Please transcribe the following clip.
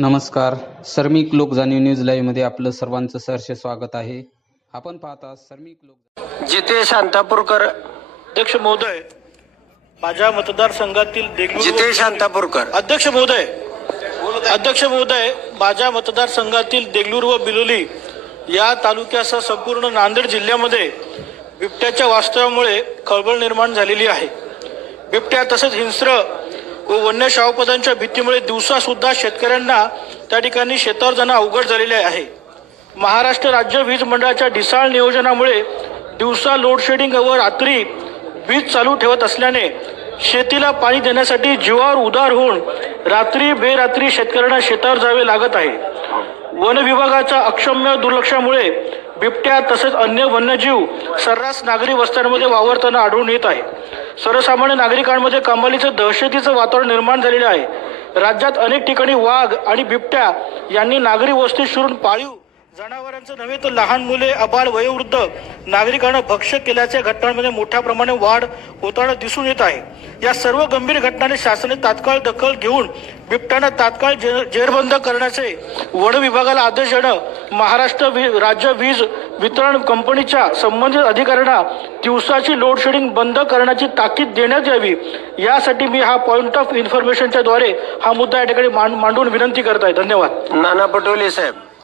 नमस्कार. सर्मिक लोक जाणीव न्यूज लाईव्ह मध्ये आपलं सर्वांचं सहर्ष स्वागत आहे. आपण पाहता सर्मिक लोक. जितेश शांतापूरकर. अध्यक्ष महोदय, माझ्या मतदारसंघातील जितेश शांतापूरकर. अध्यक्ष महोदय, माझ्या मतदारसंघातील देगलूर व बिलोली या तालुक्यासह संपूर्ण नांदेड जिल्ह्यामध्ये बिबट्याच्या वास्तव्यामुळे खळबळ निर्माण झालेली आहे. बिबट्या तसेच हिंस्र व वन्य शावपदांच्या भीतीमुळे दिवसा सुद्धा शेतकऱ्यांना त्या ठिकाणी शेतावर जाणं अवघड झालेले आहे. महाराष्ट्र राज्य वीज मंडळाच्या ढिसाळ नियोजनामुळे दिवसा लोडशेडिंग व रात्री वीज चालू ठेवत असल्याने शेतीला पाणी देण्यासाठी जीवावर उदार होऊन रात्री बेरात्री शेतकऱ्यांना शेतावर जावे लागत आहे. वन विभागाच्या अक्षम्य दुर्लक्षामुळे बिबट्या तसेच अन्य वन्यजीव सर्रास नागरी वस्त्यांमध्ये वावरताना आढळून येत आहे. सर्वसामान्य नागरिकांमध्ये कमालीचं दहशतीचं वातावरण निर्माण झालेले आहे. राज्यात अनेक ठिकाणी वाघ आणि बिबट्या यांनी नागरी वस्ती शिरून पाळीव जनावरांचं नव्हे तर लहान मुले, अबाल, वयोवृद्ध नागरिकांना भक्ष्य केल्याच्या घटनांमध्ये मोठ्या प्रमाणात वाढ होताना दिसून येत आहे. या सर्व गंभीर घटनांनी शासनाने तात्काळ दखल घेऊन बिबट्यांना तात्काळ जेरबंद करण्याचे वन विभागाला आदेश देणं, महाराष्ट्र राज्य वीज वितरण कंपनीच्या संबंधित अधिकाऱ्यांना दिवसाची लोडशेडिंग बंद करण्याची ताकीद देण्यात यावी, यासाठी मी हा पॉइंट ऑफ इन्फॉर्मेशनच्या द्वारे हा मुद्दा या ठिकाणी मांडून विनंती करत आहे. धन्यवाद. नाना पटोले साहेब.